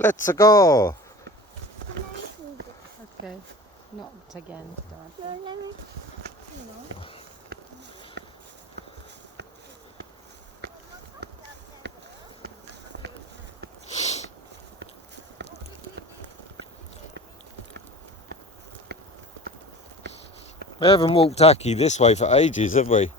Let's go. Okay, not again. No, let me. We haven't walked Aki this way for ages, have we?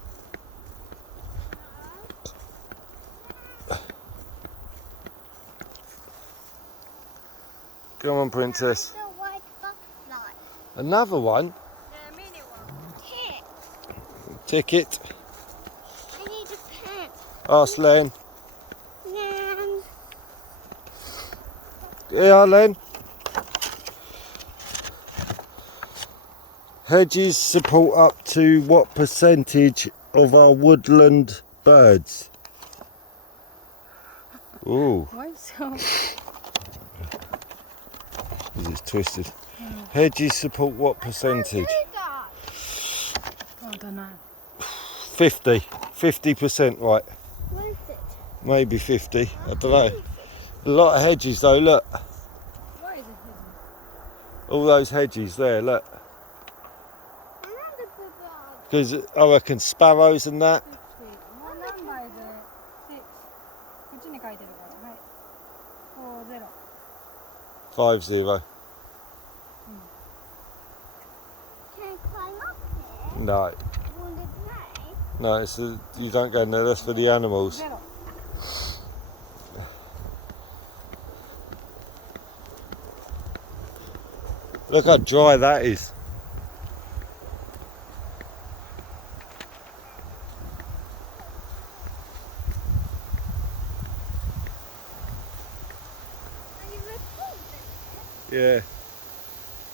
Come on, princess. The white butterfly. Another one? The mini one. Here. Ticket. I need a pen. Ask Len. Nan. Yeah, Len. Hedges support up to what percentage of our woodland birds? Ooh, Why so? this is twisted. Hedges support what percentage? I don't know. 50% right. What is it? Maybe 50, I don't know. A lot of hedges though, look. Why is it hidden? All those hedges there, look. Because I reckon sparrows and that. もう何枚で6。こっちに書いてるから。はい。40。 50. Can I climb up there? No, Want to play? no, you don't go in there, that's for the animals. 0。Look how dry that is. Are you recording? Yeah,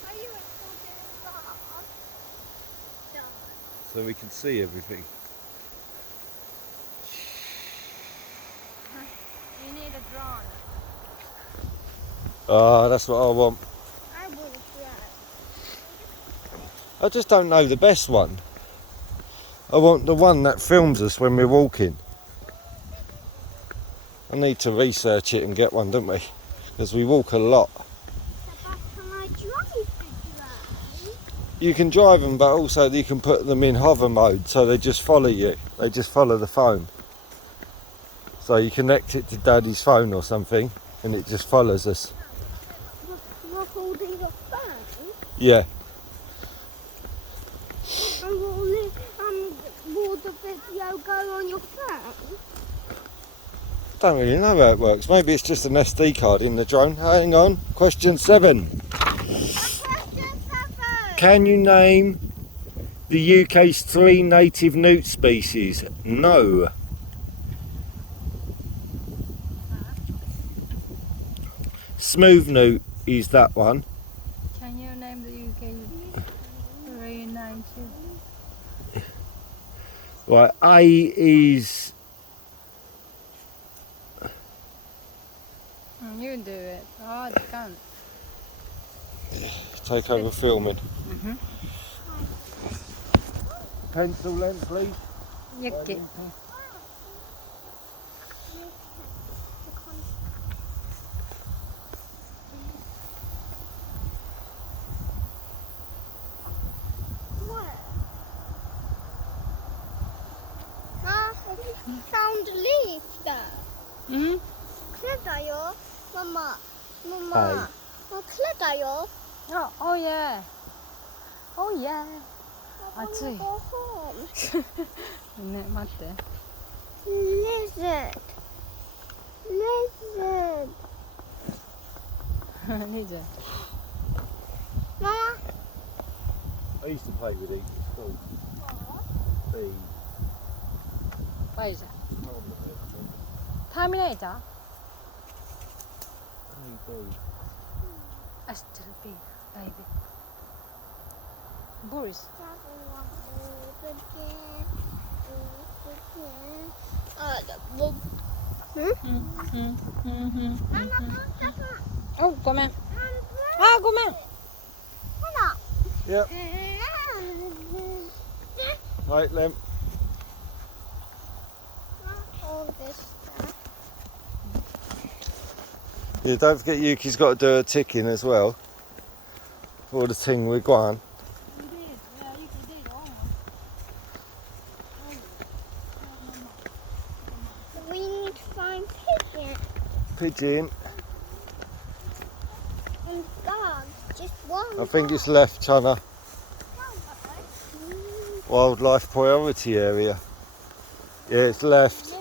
Are you recording that? No. so we can see everything. You need a drone. Ah, that's what I want. I want to play. I just don't know the best one. I want the one that films us when we're walking. I need to research it and get one, don't we? Because we walk a lot. But can I drive the drone? You can drive them, but also you can put them in hover mode, so they just follow you. They just follow the phone. So you connect it to Daddy's phone or something, and it just follows us. You're holding your phone? Yeah. And will the video go on your phone? Don't really know how it works. Maybe it's just an SD card in the drone. Hang on. Question 7. Question 7. Can you name the UK's 3 native newt species? No. Smooth newt is that one. Can you name the UK 390? Right, A is... You do it. I can't. Take over filming. Mm-hmm. Pencil length, please. Yucky. Found a leaf there. Mm? 클레다요, Mama. Hi. 클레다요. Oh yeah. Oh yeah. I want to 아치. go home. 네, 맞대. Lizard. Lizard. 리즈. Mama. I used to play with these at school. These. 와이자. 타미네이터. 아스트로 비. 바이비. 보리스. 어, 고멘. 아, 고멘. Yep. Right, Lem. Yeah, don't forget Yuki's got to do a ticking as well. For the thing we're going. You did. Yeah, you did. Oh. We need to find pigeon Pigeon. and dogs. Just one. I think it's left, Chana. Wildlife priority area. Yeah, it's left.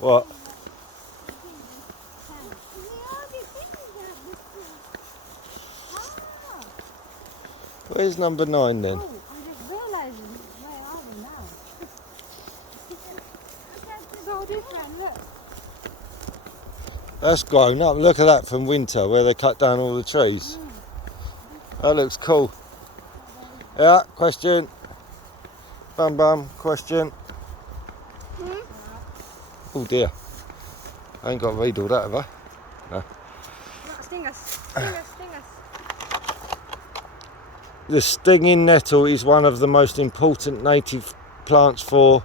What? Where's number 9 then? Oh, I'm just realising where are we now? It's all different, look. That's grown up. Look at that from winter where they cut down all the trees. That looks cool. Yeah, question. Bum bum, question. Oh dear. I ain't got to read all that, have I? No. Sting us. Sting us. Sting us. The stinging nettle is one of the most important native plants for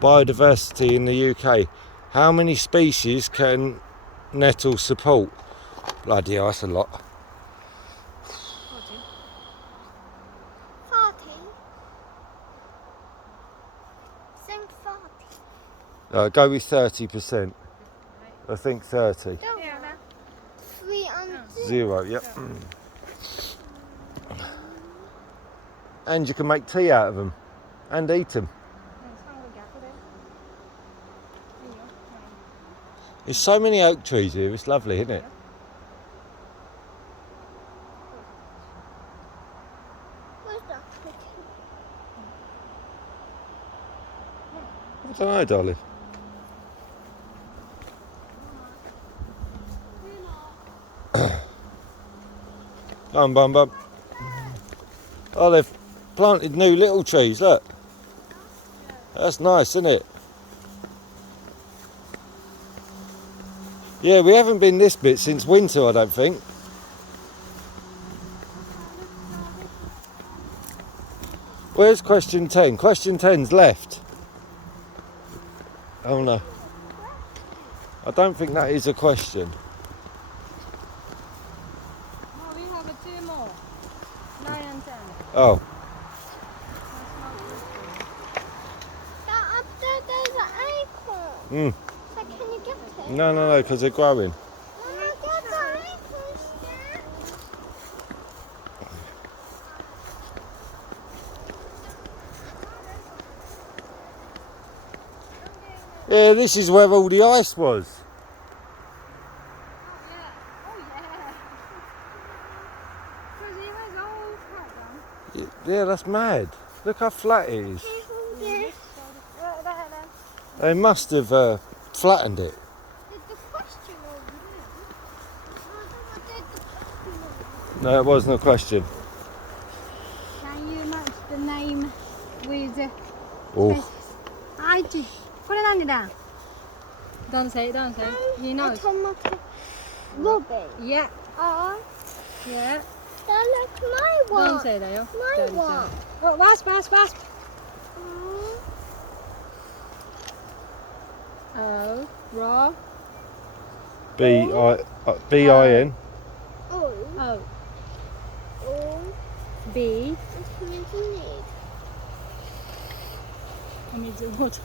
biodiversity in the UK. How many species can nettle support? Bloody hell, that's a lot. 40. Think 40. Go with 30%. I think 30. Yeah, no. 3 and 0, yep. And you can make tea out of them and eat them. There's so many oak trees here, it's lovely, isn't it? Where's that pigeon? I don't know, darling. Bum bum bum. Oh, they've planted new little trees, look. That's nice, isn't it? Yeah, we haven't been this bit since winter, I don't think. Where's question 10? Question 10's left. Oh no. I don't think that is a question. No, we have 2 more. 9 and 10. Oh, That up there, there's an acorn. mm. So can you get it? No, because they're growing. Can I get the acorns there? Yeah, this is where all the ice was. Oh, yeah. Because it was all flat down. Yeah, that's mad. Look how flat it is. Yes. They must have flattened it. There's the question over there. There's the question over there. No, it wasn't a question. Can you match the name with the Oh, I do. これなんだ Don't say, don't say. He knows. Tomato. Robin. Yeah, Oh, yeah. that looks my one. Don't say だよ。 My one. Oh, wasp, wasp, wasp. Oh, raw. B-I-N. Oh. Oh, Oh. B. It's need. I need the water.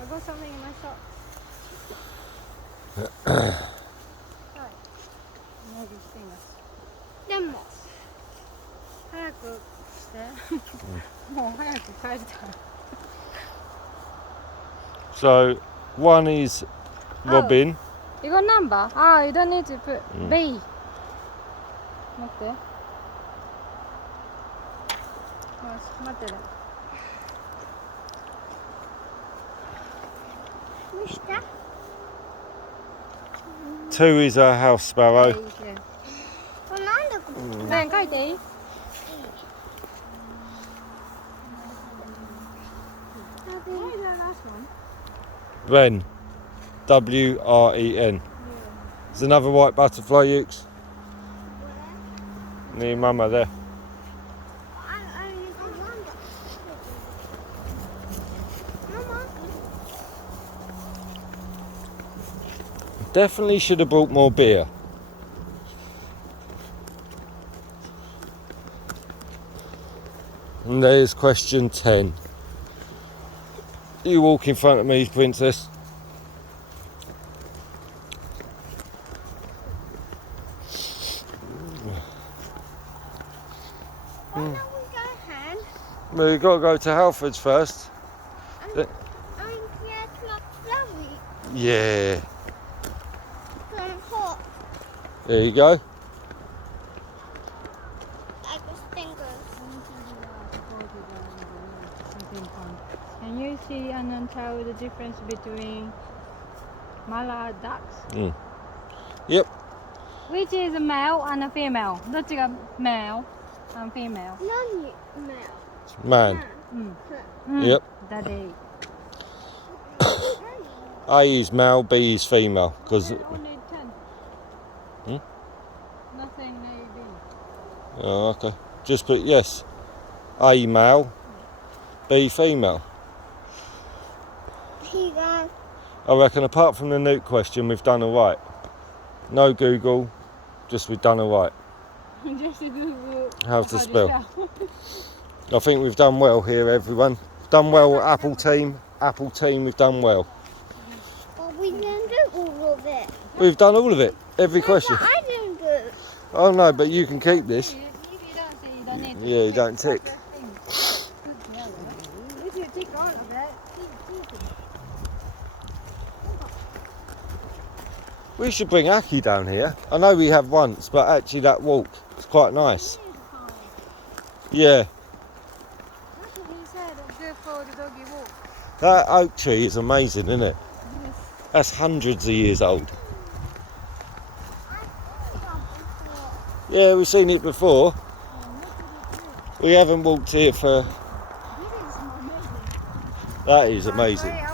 I got something in my sock. Right. Maybe sting us. Lemon. 早くして。もう早く帰りたい。 So, one is Robin. You got number? Ah, you don't need to put B. 待って。よし、待ってね。 What's that? 2 is a house sparrow. これなんでこれねえ、書いていい Wren. W-R-E-N. There's another white butterfly, Ukes. Near Mama there. I only got one. Mama. Definitely should have brought more beer. And there's question 10. You walk in front of me, princess. Why don't we go hen? Well, you've got to go to Halford's first. And yeah, club flowey. Yeah. Some hot. There you go. Like a stingers. Can you see and then tell the difference between mala ducks? Yep. Which is a male and a female? どっちが male and female? None male. Man. Yep. Daddy. A is male, B is female. Because Only 10. Nothing A, B. oh, okay. Just put yes. A male, B female. He goes. I reckon apart from the newt question, we've done all right. No Google, just we've done all right. Just Google How to spell. I think we've done well here, everyone. Done well, Apple team. Apple team, we've done well. Well, we didn't do all of it. We've done all of it. Every question. But I didn't do it. Oh no, but you can keep this. If you don't see, you don't need to. Yeah, you don't tick. If you tick all of it, We should bring Aki down here. I know we have once, but actually that walk is quite nice. Yeah, that's what he said. Good for the doggy walk. that oak tree is amazing, isn't it? Yes. That's hundreds of years old. Yeah, we've seen it before. We haven't walked here for... This is amazing. That is amazing. Very